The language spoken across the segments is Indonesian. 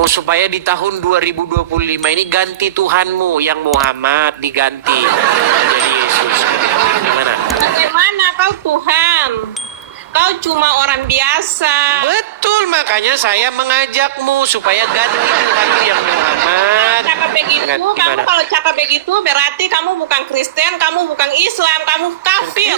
Oh, supaya di tahun 2025 ini ganti Tuhanmu yang Muhammad diganti jadi Yesus. Gimana? Bagaimana kau Tuhan? Kau cuma orang biasa. Betul, makanya saya mengajakmu supaya ganti Tuhanmu yang Muhammad. Cakap begitu, kamu kalau cakap begitu berarti kamu bukan Kristen, kamu bukan Islam, kamu kafir.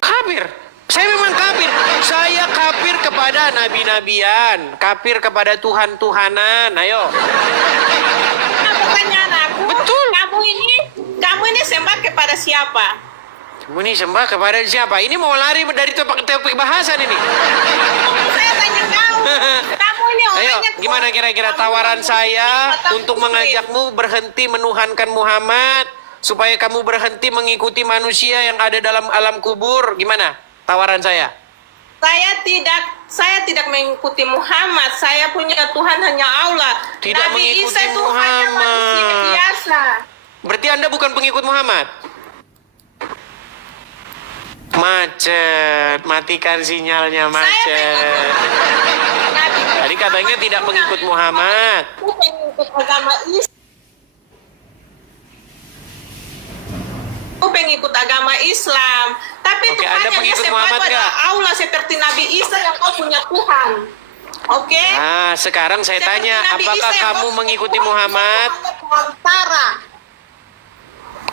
Kafir. Saya memang kafir. Saya kafir kepada nabi-nabian, kafir kepada Tuhan-Tuhanan. Ayo. Nah, pertanyaan aku, Betul. kamu ini sembah kepada siapa? Kamu ini sembah kepada siapa? Ini mau lari dari topik bahasan ini. Saya tanya kau. Kamu ini Ayo, orangnya gimana kira-kira tawaran saya untuk mengajakmu berhenti menuhankan Muhammad, supaya kamu berhenti mengikuti manusia yang ada dalam alam kubur? Gimana tawaran saya? Saya tidak mengikuti Muhammad. Saya punya Tuhan hanya Allah. Tidak Nabi mengikuti Isa itu hanya manusia Muhammad. biasa. Berarti Anda bukan pengikut Muhammad? Macet, matikan sinyalnya, macet. Tadi katanya tidak pengikut Muhammad. Aku pengikut agama Islam. Aku pengikut agama Islam. Tapi Oke, Tuhan Anda yang pengikut disembah Muhammad pada nggak? Allah seperti Nabi Isa yang kau punya Tuhan. Oke? Nah, sekarang saya Seperti tanya, Nabi apakah Isa yang kamu kau mengikuti punya Muhammad? Tuhan Tara.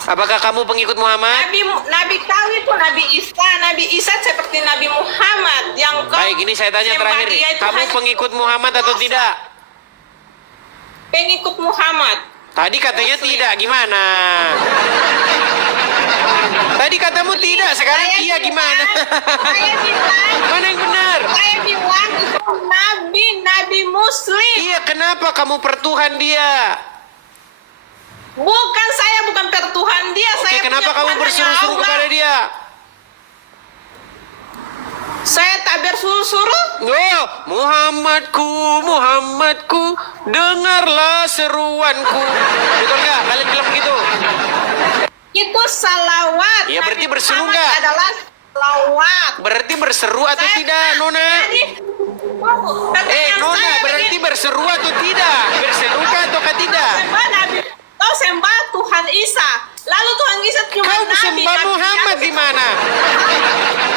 Apakah kamu pengikut Muhammad? Nabi kau itu Nabi Isa. Nabi Isa seperti Nabi Muhammad yang kau Baik, ini saya tanya sembah terakhir. dia itu Kamu hanya pengikut Muhammad atau tidak? pengikut Muhammad. Tadi katanya tidak, gimana? Tadi katamu tidak, sekarang Saya iya, bilang- gimana? Saya bilang, Mana yang benar? saya bilang itu Nabi Muslim. Iya, kenapa kamu pertuhan dia? Bukan, saya bukan pertuhan dia. Oke, Saya kenapa punya kamu Tuhan hanya bersuruh-suruh Allah. kepada dia? Saya tak bersuruh-suruh. Oh, Muhammadku, dengarlah seruanku. Betul nggak? Kalian bilang begitu? Itu salawat. Ya, berarti Nabi berseru Muhammad nggak? adalah salawat. Berarti berseru atau tidak, Nona? Pertanyaan Nona, saya berarti begini. berseru atau tidak? Berseru atau tidak? Kau sembah Tuhan Isa. Lalu Tuhan Isa cuma Kau Nabi. sembah Nabi Muhammad yang- di mana?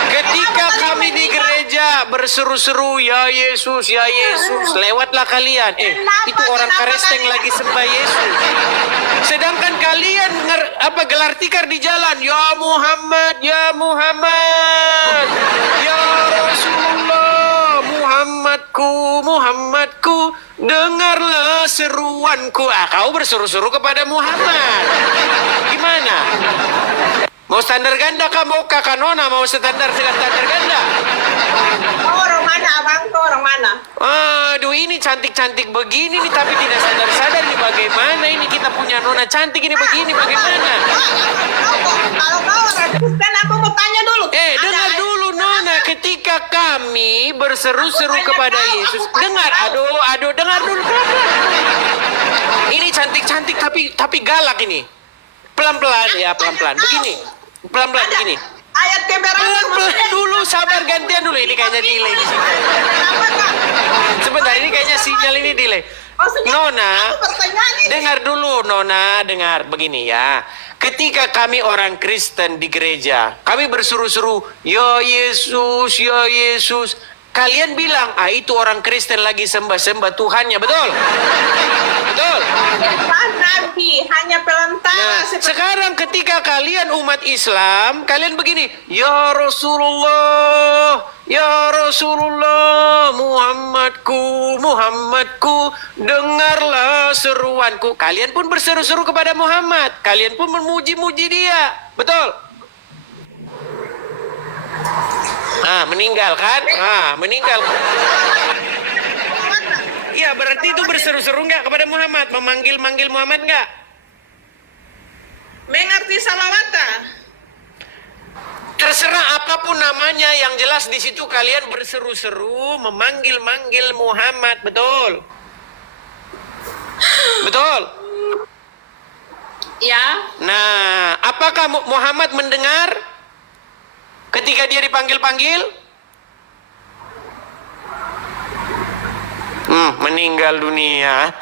Ketika kami di gereja berseru-seru, ya Yesus, lewatlah kalian. Itu orang Kristen lagi sembah Yesus. Sedangkan kalian gelar tikar di jalan, ya Muhammad, ya Rasulullah, Muhammadku, dengarlah seruanku. Kau berseru-seru kepada Muhammad. Gimana? Mau standar ganda kah? Mau kakak Nona? Mau standar ganda? Orang mana abang? Orang mana? Aduh, ini cantik-cantik begini nih, tapi tidak sadar-sadar nih bagaimana ini kita punya Nona cantik ini begini, bagaimana? Kalau kau orang Kristen, aku mau tanya dulu. Dengar dulu Nona, ketika kami berseru-seru kepada Yesus, dengar, dengar dulu pelan-pelan. Ini cantik-cantik tapi galak ini. Pelan-pelan ya, pelan-pelan. Begini. Pelan-pelan begini. Ayat keberapa? Pelan-pelan dulu, sabar gantian dulu. Ini kayaknya delay di sini. Sebentar, ini kayaknya sinyal ini delay. Nona, dengar dulu Nona, dengar begini ya. Ketika kami orang Kristen di gereja, kami berseru-seru, ya Yesus. Kalian bilang, itu orang Kristen lagi sembah-sembah Tuhannya, betul? Betul? Nabi hanya pelantara. Nah, sekarang ketika kalian umat Islam, kalian begini, ya Rasulullah, Muhammadku, dengarlah seruanku. Kalian pun berseru-seru kepada Muhammad, kalian pun memuji-muji dia, betul? Meninggal kan? Meninggal. Iya, berarti itu berseru-seru nggak kepada Muhammad? Memanggil-manggil Muhammad nggak? Mengerti salawatan? Terserah apapun namanya, yang jelas di situ kalian berseru-seru, memanggil-manggil Muhammad, betul? Betul? Ya. Nah, apa Apakah Muhammad mendengar ketika dia dipanggil-panggil? Meninggal dunia.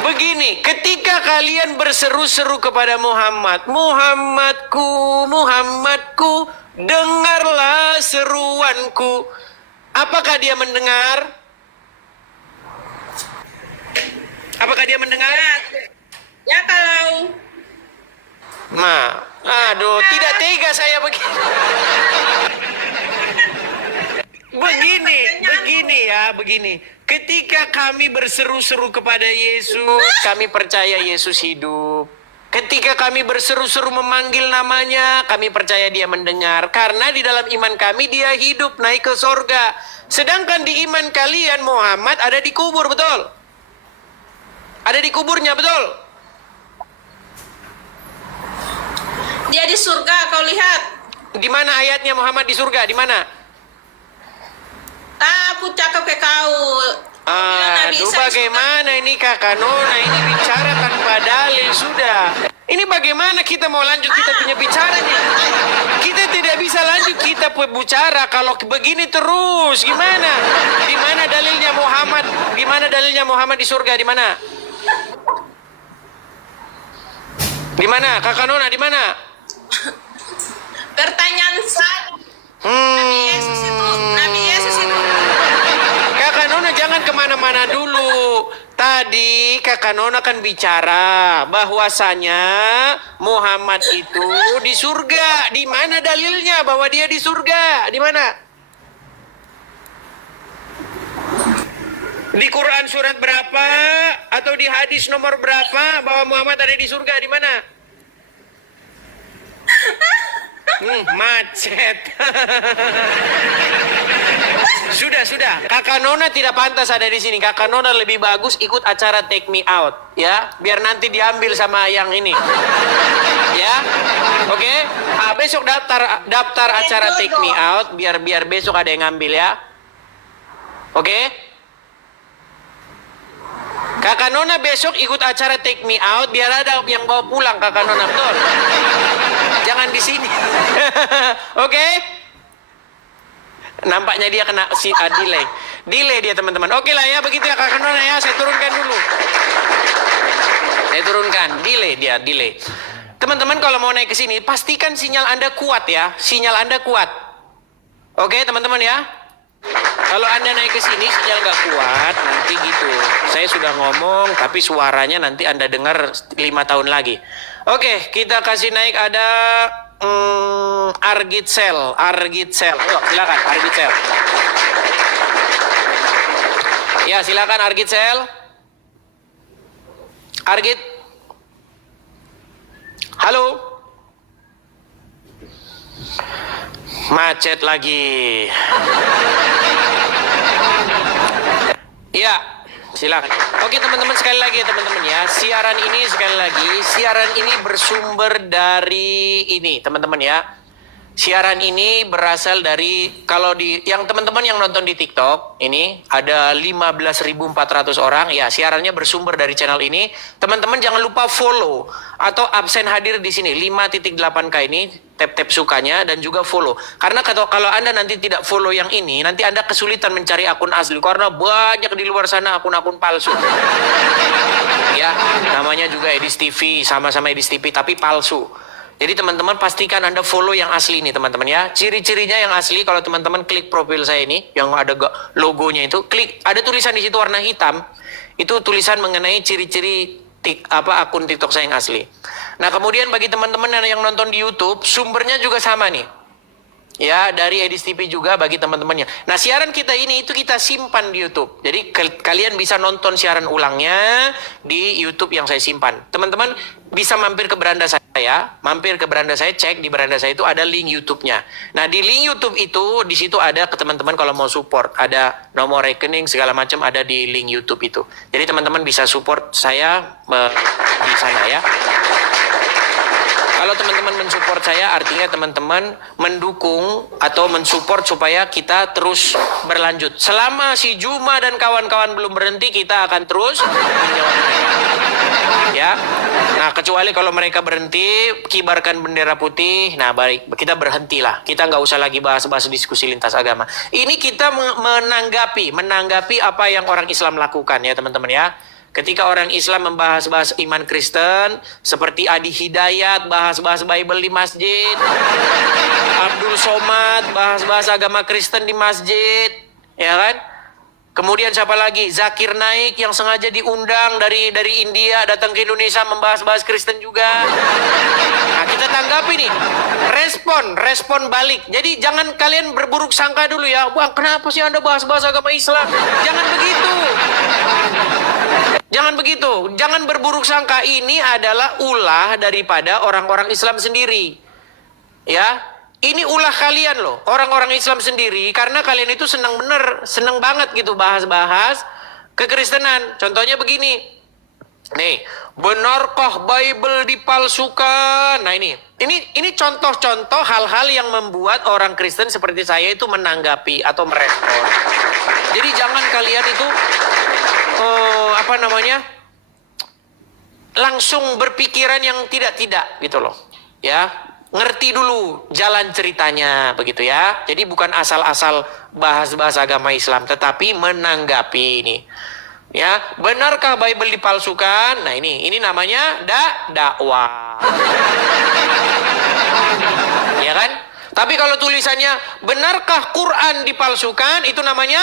Begini, ketika kalian berseru-seru kepada Muhammad, Muhammadku, Muhammadku, dengarlah seruanku. Apakah dia mendengar? Apakah dia mendengar? Ya kalau aduh, tidak tega saya begini. Begini. Ketika kami berseru-seru kepada Yesus, kami percaya Yesus hidup. Ketika kami berseru-seru memanggil namanya, kami percaya dia mendengar. Karena di dalam iman kami dia hidup naik ke sorga. Sedangkan di iman kalian Muhammad ada di kubur, betul? Ada di kuburnya, betul? dia di surga, kau lihat. Di mana ayatnya Muhammad di surga? Di mana? Aku cakap ke kau. Aduh, bagaimana ini Kakak Nona? Ini bicara tanpa dalil sudah. Ini bagaimana kita mau lanjut kita punya bicaranya? Kita tidak bisa lanjut kita bicara kalau begini terus. Gimana? Di mana dalilnya Muhammad? Di mana dalilnya Muhammad di surga? Di mana? Di mana? Kakak Nona di mana? Pertanyaan saya. Nabi Yesus itu. Kakak Nona jangan kemana-mana dulu. Tadi Kakak Nona kan bicara bahwasanya Muhammad itu di surga. Di mana dalilnya bahwa dia di surga? Di mana? Di Quran surat berapa atau di hadis nomor berapa bahwa Muhammad ada di surga? Di mana? Macet. Sudah. Kakak Nona tidak pantas ada di sini. Kakak Nona lebih bagus ikut acara Take Me Out, ya. Biar nanti diambil sama yang ini. Ya. Oke? Besok daftar acara Take Me Out biar besok ada yang ngambil ya. Oke? Kakak Nona besok ikut acara Take Me Out biar ada yang bawa pulang Kakak Nona, betul? Jangan di sini. Oke? Nampaknya dia kena delay. Delay dia teman-teman. Oke lah ya, begitu ya Kakak Nona ya. Saya turunkan dulu. Saya turunkan. Delay. Teman-teman kalau mau naik ke sini, pastikan sinyal Anda kuat ya. Sinyal Anda kuat. Oke teman-teman ya. Kalau Anda naik ke sini sinyal nggak kuat, nanti gitu. Saya sudah ngomong, tapi suaranya nanti Anda dengar 5 tahun lagi. Oke, kita kasih naik ada Argitsel. Ayo, silakan Argitsel. Ya, silakan Argitsel. Argit. Halo. Macet lagi. Ya, silakan. Oke teman-teman, sekali lagi ya teman-teman ya. Siaran ini bersumber dari ini teman-teman ya. Siaran ini berasal dari, kalau di yang teman-teman yang nonton di TikTok ini ada 15.400 orang ya. Siarannya bersumber dari channel ini. Teman-teman jangan lupa follow atau absen hadir di sini 5.8K ini, tap sukanya dan juga follow. Karena kalau Anda nanti tidak follow yang ini, nanti Anda kesulitan mencari akun asli karena banyak di luar sana akun-akun palsu. Ya, namanya juga Edis TV, sama-sama Edis TV tapi palsu. Jadi teman-teman pastikan Anda follow yang asli ini teman-teman ya. Ciri-cirinya yang asli, kalau teman-teman klik profil saya ini yang ada logonya itu, klik ada tulisan di situ warna hitam. Itu tulisan mengenai ciri-ciri akun TikTok saya yang asli. Nah, kemudian bagi teman-teman yang nonton di YouTube, sumbernya juga sama nih. Ya, dari Edis TV juga bagi teman-temannya. Nah, siaran kita ini itu kita simpan di YouTube. Jadi kalian bisa nonton siaran ulangnya di YouTube yang saya simpan. Teman-teman bisa mampir ke beranda saya, cek di beranda saya itu ada link YouTube-nya. Nah, di link YouTube itu di situ ada ke teman-teman kalau mau support, ada nomor rekening segala macam ada di link YouTube itu. Jadi teman-teman bisa support saya di sana ya. Kalau teman-teman mensupport saya, artinya teman-teman mendukung atau mensupport supaya kita terus berlanjut. Selama si Juma dan kawan-kawan belum berhenti, kita akan terus menjawab mereka. Ya. Nah, kecuali kalau mereka berhenti, kibarkan bendera putih, nah baik, kita berhentilah. Kita nggak usah lagi bahas-bahas diskusi lintas agama. Ini kita menanggapi apa yang orang Islam lakukan ya teman-teman ya. Ketika orang Islam membahas-bahas iman Kristen, seperti Adi Hidayat, bahas-bahas Bible di masjid, Abdul Somad, bahas-bahas agama Kristen di masjid, ya kan? Kemudian siapa lagi? Zakir Naik yang sengaja diundang dari India datang ke Indonesia membahas-bahas Kristen juga. Nah, kita tanggapi nih. Respon balik. Jadi jangan kalian berburuk sangka dulu ya. Wah, kenapa sih Anda bahas-bahas agama Islam? Jangan begitu. Jangan begitu. Jangan berburuk sangka. Ini adalah ulah daripada orang-orang Islam sendiri. Ya. Ini ulah kalian loh, orang-orang Islam sendiri, karena kalian itu senang banget gitu bahas-bahas kekristenan. Contohnya begini, nih, benarkah Bible dipalsukan? Nah ini contoh-contoh hal-hal yang membuat orang Kristen seperti saya itu menanggapi atau merespon. Jadi jangan kalian itu langsung berpikiran yang tidak gitu loh, ya. Ngerti dulu jalan ceritanya begitu ya. Jadi bukan asal-asal bahas-bahas agama Islam, tetapi menanggapi ini. Ya, benarkah Bible dipalsukan? Nah, ini namanya dakwah. Ya kan? Tapi kalau tulisannya benarkah Quran dipalsukan, itu namanya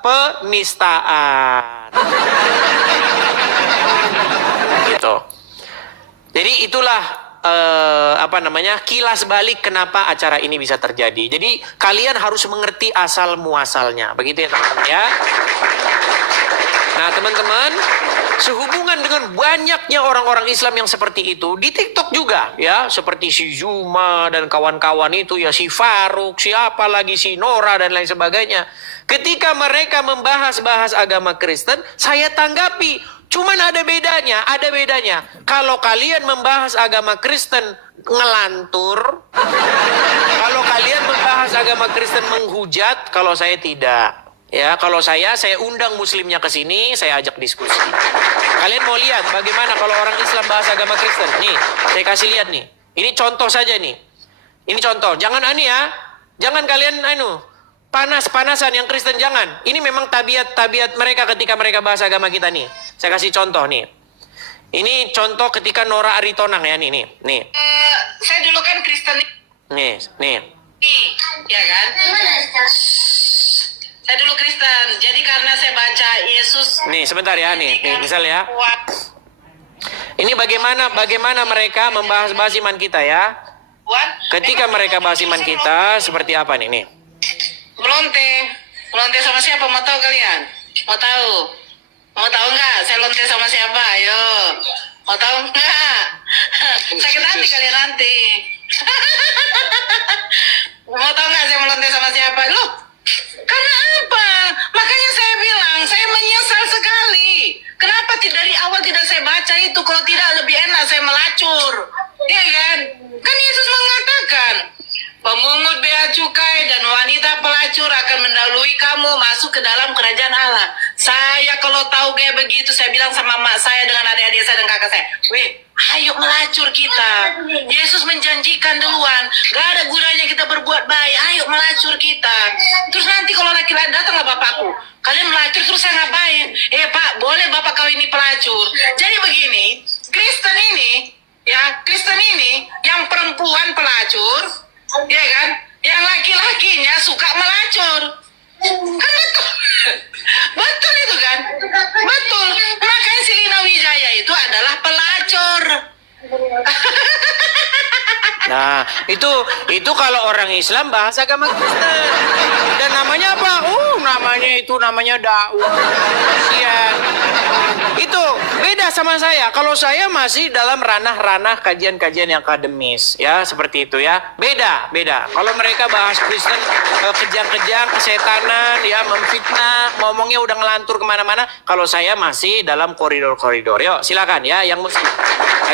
penistaan. Gitu. Jadi itulah kilas balik kenapa acara ini bisa terjadi. Jadi kalian harus mengerti asal muasalnya. Begitu ya teman-teman ya. Nah teman-teman, sehubungan dengan banyaknya orang-orang Islam yang seperti itu di TikTok juga ya, seperti si Zuma dan kawan-kawan itu ya, si Faruk, siapa lagi, si Nora dan lain sebagainya. Ketika mereka membahas-bahas agama Kristen, saya tanggapi. Cuman ada bedanya. Kalau kalian membahas agama Kristen ngelantur, kalau kalian membahas agama Kristen menghujat, kalau saya tidak. Ya, kalau saya undang muslimnya ke sini, saya ajak diskusi. Kalian mau lihat bagaimana kalau orang Islam bahas agama Kristen? Nih, saya kasih lihat nih. Ini contoh saja nih. Ini contoh. Jangan ya. Jangan kalian panas-panasan yang Kristen, jangan. Ini memang tabiat mereka ketika mereka bahas agama kita nih. Saya kasih contoh nih. Ini contoh ketika Nora Aritonang ya nih. Saya dulu kan Kristen. Nih. Ya kan? Saya dulu Kristen. Jadi karena saya baca Yesus. Nih, sebentar ya nih misal ya. Ini bagaimana mereka membahas iman kita ya. Ketika mereka bahas iman kita seperti apa nih? Melonte sama siapa? Mau tahu kalian? Mau tahu nggak? Saya lonte sama siapa? Ayo, mau tahu nggak? Sakit hati kalian nanti. Mau tahu nggak saya melonte sama siapa? Loh, karena apa? Makanya saya bilang saya menyesal sekali. Kenapa dari awal tidak saya baca itu? Kalau tidak lebih enak saya melacur, ya kan? Kan Yesus mengatakan, pemungut bea cukai dan wanita pelacur akan mendahului kamu masuk ke dalam kerajaan Allah. Saya kalau tahu kayak begitu, saya bilang sama mak saya dengan adik-adik saya dan kakak saya, ayo melacur kita. Yesus menjanjikan duluan, gak ada gunanya kita berbuat baik, ayo melacur kita. Terus nanti kalau laki-laki datanglah bapakku, kalian melacur terus saya ngapain? Pak, boleh bapak kau ini pelacur. Jadi begini, Kristen ini, yang perempuan pelacur, ya kan? Yang laki-lakinya suka melacur. Kan betul. Betul itu kan? Betul. Makanya si Lina Wijaya itu adalah pelacur. Nah, itu kalau orang Islam bahas agama Kristen. Dan namanya apa? Namanya dakwah. Kasihan. Itu beda sama saya. Kalau saya masih dalam ranah-ranah kajian-kajian yang akademis, ya, seperti itu ya. Beda. Kalau mereka bahas Kristen kejang-kejang, kesetanan, ya, memfitnah, ngomongnya udah ngelantur kemana-mana. Kalau saya masih dalam koridor-koridor. Yuk, silakan ya, yang muslim.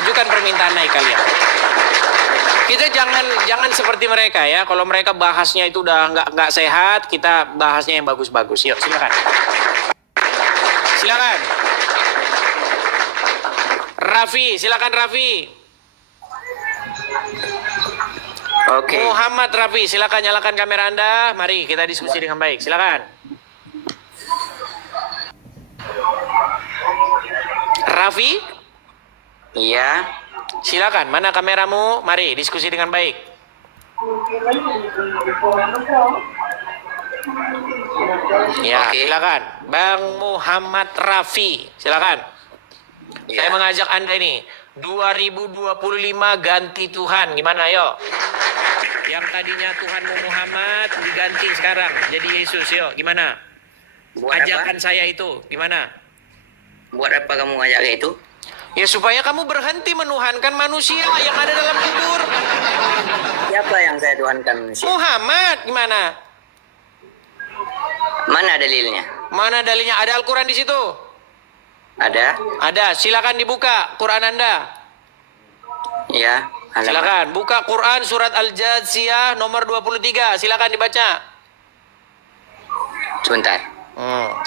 Ajukan permintaan naik kalian. Kita jangan seperti mereka ya. Kalau mereka bahasnya itu udah nggak sehat, kita bahasnya yang bagus-bagus. Yuk, silakan. Raffi, silakan Raffi. Oke. Muhammad Raffi, silakan nyalakan kamera Anda. Mari kita diskusi dengan baik. Silakan. Raffi, Iya. silakan. Mana kameramu? Mari diskusi dengan baik. Ya, Oke. silakan. Bang Muhammad Raffi, silakan. Iya. Saya mengajak Anda ini 2025 ganti Tuhan. Gimana, yuk? Yang tadinya Tuhanmu Muhammad diganti sekarang jadi Yesus, yuk. Gimana? Buat Ajakan apa? saya itu, gimana? Buat apa kamu ngajak itu? Ya supaya kamu berhenti menuhankan manusia yang ada dalam kubur. Siapa yang saya tuhankan manusia? Muhammad, gimana? Mana dalilnya? Mana dalilnya? Ada Al-Quran di situ? Ada? Ada, silakan dibuka Quran Anda. Iya. Halaman. Silakan buka Quran surat Al-Jathiyah nomor 23. Silakan dibaca. Sebentar.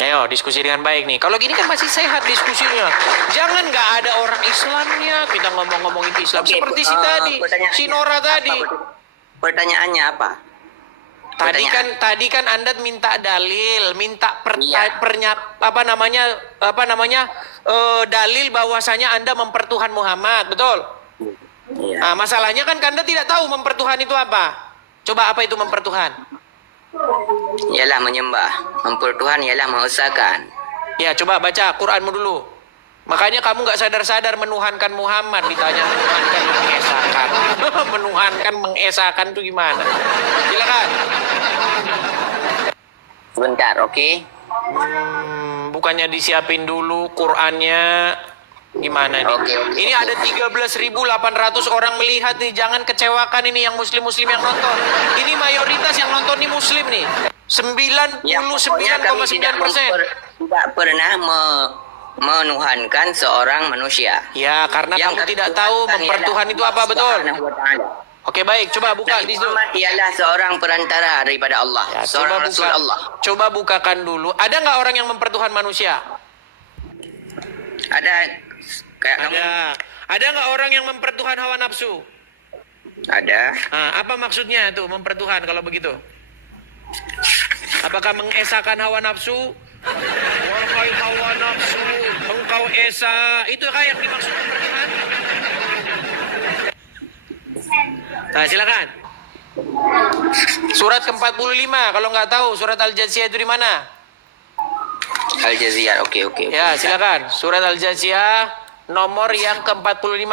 Ayo diskusi dengan baik nih. Kalau gini kan masih sehat diskusinya. Jangan nggak ada orang Islamnya kita ngomong-ngomongin Islam Oke, seperti si tadi, pertanyaannya si Nora apa? tadi. Pertanyaannya apa? Tadi kan Anda minta dalil, minta Iya. dalil bahwasanya Anda mempertuhan Muhammad, betul? Iya. Nah, masalahnya kan Anda tidak tahu mempertuhan itu apa. Coba apa itu mempertuhan? Ialah menyembah. Mempertuhan ialah mengesahkan. Ya, coba baca Quranmu dulu. Makanya kamu nggak sadar-sadar menuhankan Muhammad, ditanya menuhankan mengesahkan. Menuhankan mengesahkan itu gimana? Silakan. Sebentar, oke? Bukannya disiapin dulu Qurannya. Gimana nih? Oke. Ini ada 13.800 orang melihat nih. Jangan kecewakan ini yang muslim-muslim yang nonton. Ini mayoritas yang nonton ini muslim nih. Ya, pokoknya kami 99,9%. tidak pernah menuhankan seorang manusia. Ya, karena Yang kamu tidak tahu tertuhankan mempertuhan ialah itu apa, betul? Allah Subhanahu wa Ta'ala. Oke, baik. Coba buka Nabi di situ. Muhammad ialah seorang perantara daripada Allah, Ya, seorang Rasul Allah. Coba bukakan dulu. Ada nggak orang yang mempertuhan manusia? Ada kayak kamu? Ada nggak orang yang mempertuhan hawa nafsu? Ada. Nah, apa maksudnya tuh mempertuhan kalau begitu? Apakah mengesahkan hawa nafsu? Wahai hawa nafsu, engkau esa. Itu kayak yang dimaksud mempertuhan? Nah, silakan. Surat ke-45, kalau nggak tahu surat Al-Jathiyah itu di mana? Al-Jaziar, oke. Ya, silakan. Surat Al-Jathiyah nomor yang ke-45.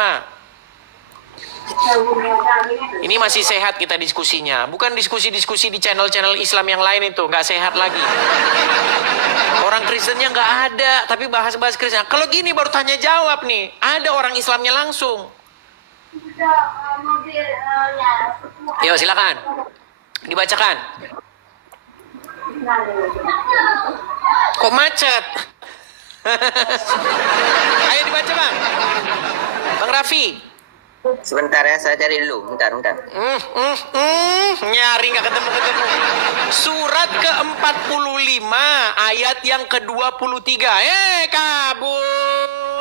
Ini masih sehat kita diskusinya. Bukan diskusi-diskusi di channel-channel Islam yang lain itu. Nggak sehat lagi. Orang Kristennya nggak ada. Tapi bahas-bahas Kristen. Kalau gini baru tanya jawab nih. Ada orang Islamnya langsung. Yo, silakan. Dibacakan. Kok macet? Ayo dibaca, Bang. Bang Raffi. Sebentar ya, saya cari dulu. Bentar. Nyari nggak ketemu-ketemu. Surat ke-45 ayat yang ke-23. Kabur.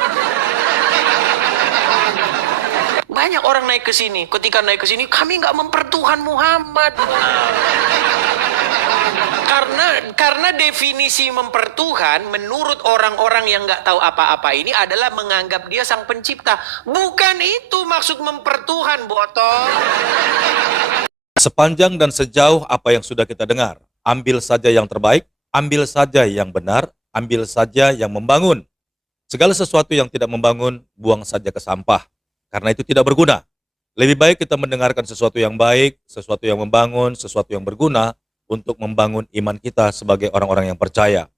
Banyak orang naik ke sini. Ketika naik ke sini, kami nggak mempertuhan Muhammad. Karena definisi mempertuhan menurut orang-orang yang nggak tahu apa-apa ini adalah menganggap dia sang pencipta. Bukan itu maksud mempertuhan, botol. Sepanjang dan sejauh apa yang sudah kita dengar, ambil saja yang terbaik, ambil saja yang benar, ambil saja yang membangun. Segala sesuatu yang tidak membangun, buang saja ke sampah. Karena itu tidak berguna. Lebih baik kita mendengarkan sesuatu yang baik, sesuatu yang membangun, sesuatu yang berguna, untuk membangun iman kita sebagai orang-orang yang percaya.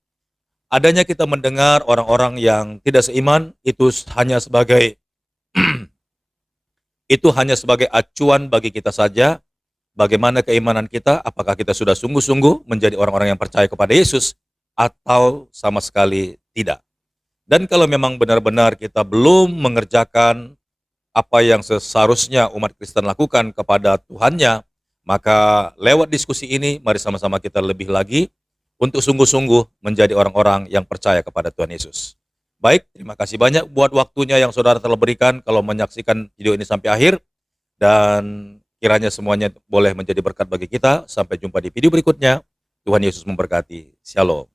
Adanya kita mendengar orang-orang yang tidak seiman, itu hanya sebagai acuan bagi kita saja. Bagaimana keimanan kita, apakah kita sudah sungguh-sungguh menjadi orang-orang yang percaya kepada Yesus, atau sama sekali tidak. Dan kalau memang benar-benar kita belum mengerjakan apa yang seharusnya umat Kristen lakukan kepada Tuhannya, maka lewat diskusi ini, mari sama-sama kita lebih lagi untuk sungguh-sungguh menjadi orang-orang yang percaya kepada Tuhan Yesus. Baik, terima kasih banyak buat waktunya yang saudara telah berikan kalau menyaksikan video ini sampai akhir. Dan kiranya semuanya boleh menjadi berkat bagi kita. Sampai jumpa di video berikutnya. Tuhan Yesus memberkati. Shalom.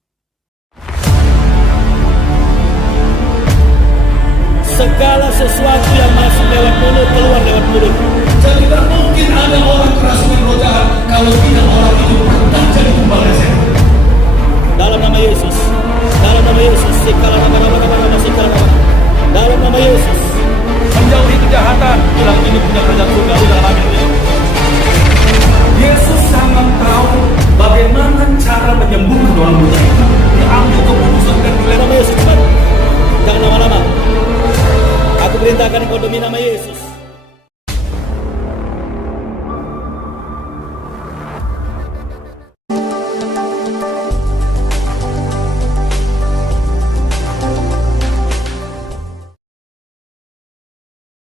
Segala sesuatu yang masuk lewat mulut keluar lewat mulut. Jadi tak mungkin ada orang kerasukan roh jahat kalau tidak orang itu pernah jadi tumbal reset. Dalam nama Yesus. Dalam nama Yesus. Dalam nama Yesus. Menjauhi kejahatan, bilang ini punya kerajaan surga dalam amin. Yesus sangat tahu bagaimana cara menyembuhkan orang buta itu. Dia ambil keputusan dan Dalam nama Yesus. Cepat. Jangan lama-lama. Aku perintahkan engkau demi nama Yesus.